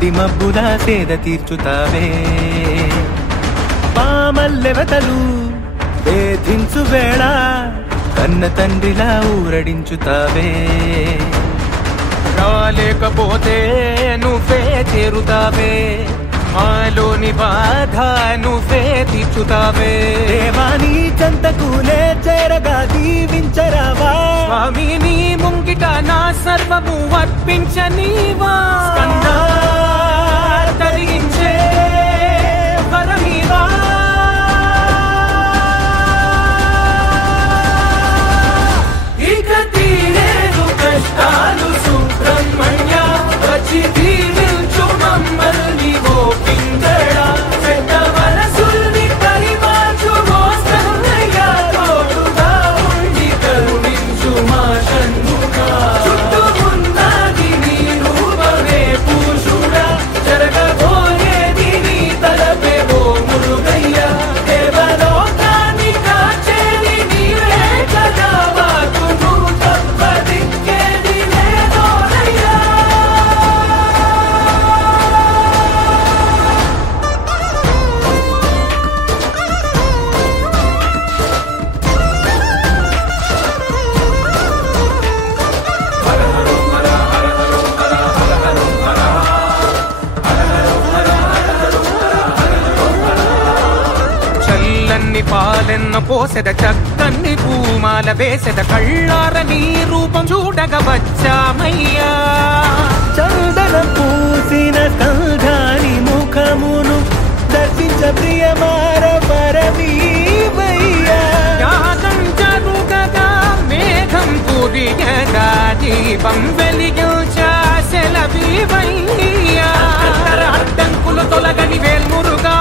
ఎండి మబ్బులా సేద తీర్చుతావే పామల్లెవతలు వేధించు వేళ కన్న తండ్రిలా ఊరడించుతావే రాలేకపోతే నువ్వే చేరుతావే మాలోని బాధ నువ్వే తీర్చుతావే దేవాని చెంతకులే చేరగా దీవించరావా స్వామి నీ ముంగిట నా సర్వము అర్పించనీవా కన్నా తరించే వరమీవా ఇక తీరేను కష్టాలు సుబ్రహ్మణ్య వచ్చి దీవించు మమ్మల్ని ఓ పింగళ పెద్ద మనసుల్ని పరిమార్చు మోస్తన్నయ్య తోడుగా ఉండి కరుణించు మా షణ్ముఖా చుట్టూ ఉన్నది నీ రూపమే పూషుడా జరగబోయేది నీ తలపే ఓ మురుగయ్య దేవలోకాన్ని కాచేది నీవే కదా వాకును తప్పదిక్కేది లేదోనయ్యా చల్లని పాలెన్న పోసెద చక్కన్ని పూమాల వేసెద కళ్ళార నీ రూపం చూడగా వచ్చామయ్యా చందనం పూసిన కంధాని ముఖమును దర్శించ ప్రియమార పరమీవయ్యా యాగం జరుగగా మేఘం కురియగా దీపం వెలిగించా సెలవీవయ్యా అడ్డంకులు తొలగని వేల్మురుగా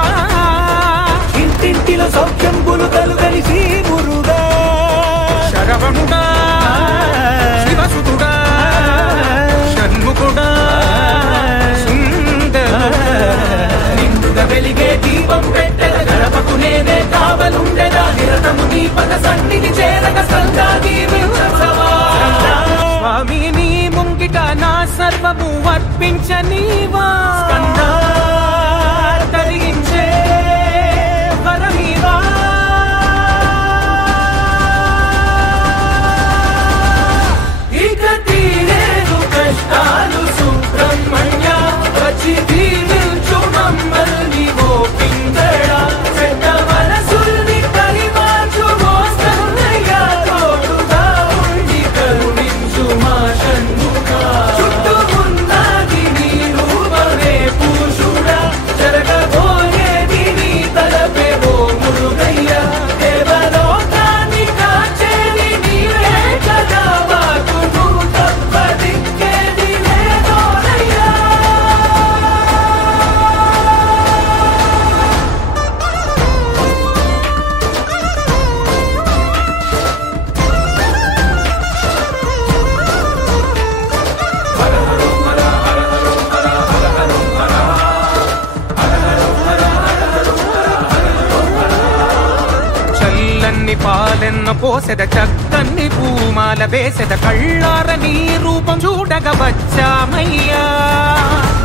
ఇంటింటిలో సౌఖ్యంబులు కలుగని శ్రీమురుగా శరవణుడా శివసుతుడా షణ్ముఖుడా నిండుగా వెలిగే దీపం పెట్టెద గడపకు నేనే కావలుండెదా నిరతము నీ పద సన్నిధి చేరగ సంగా దీవించవా స్వామి నీ ముంగిట నా సర్వము అర్పించనీవా కన్నా తరించే వరమీవా ఇక తీరేను కష్టాలు సుబ్రహ్మణ్య వచ్చి దీవించు మమ్మల్ని ఓ పింగళ పెద్ద మనసుల్ని పరిమార్చు మోస్తన్నయ్య తోడుగా ఉండి కరుణించు మా షణ్ముఖా చుట్టూ ఉన్నది నీ రూపమే పూషుడా జరగబోయేది నీ తలపే ఓ మురుగయ్య దేవలోకాన్ని కాచేది నీవే కదా వాకును తప్పదిక్కేది లేదోనయ్యా చల్లని పాలెన్న పోసెద చక్కన్ని పూమాల వేసెద కళ్ళార నీ రూపం చూడగా వచ్చామయ్యా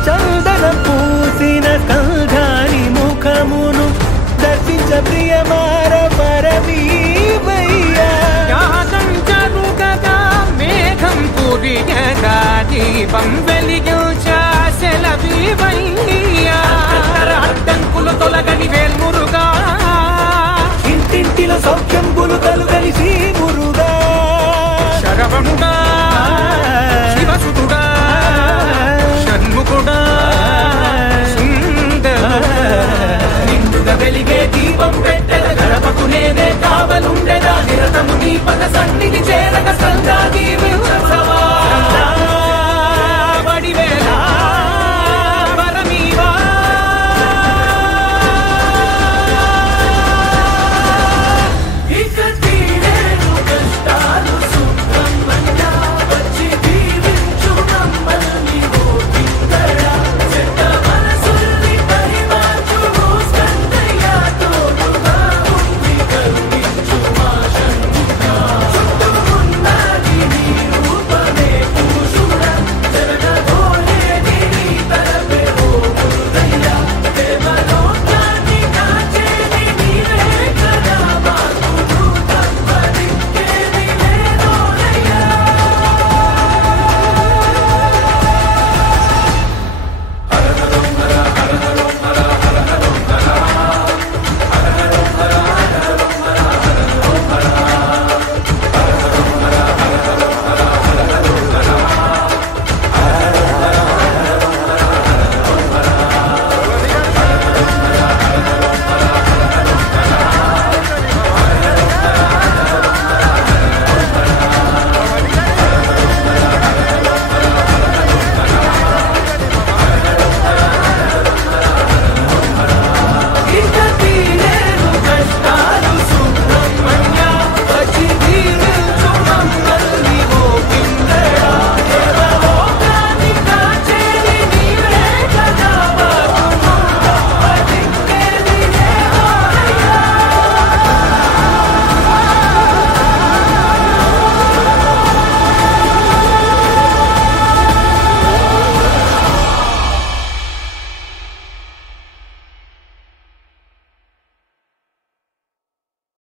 చందనం పూసిన కంధాని ముఖమును దర్శించ ప్రియమార పరమీవయ్యా యాగం జరుగగా మేఘం కురియగా దీపం వెలిగించా సెలవీవయ్యా అడ్డంకులు తొలగని వేల్మురుగా ఇంటింటిలో సౌఖ్యంబులు కలుగని శ్రీమురుగా శరవణుడా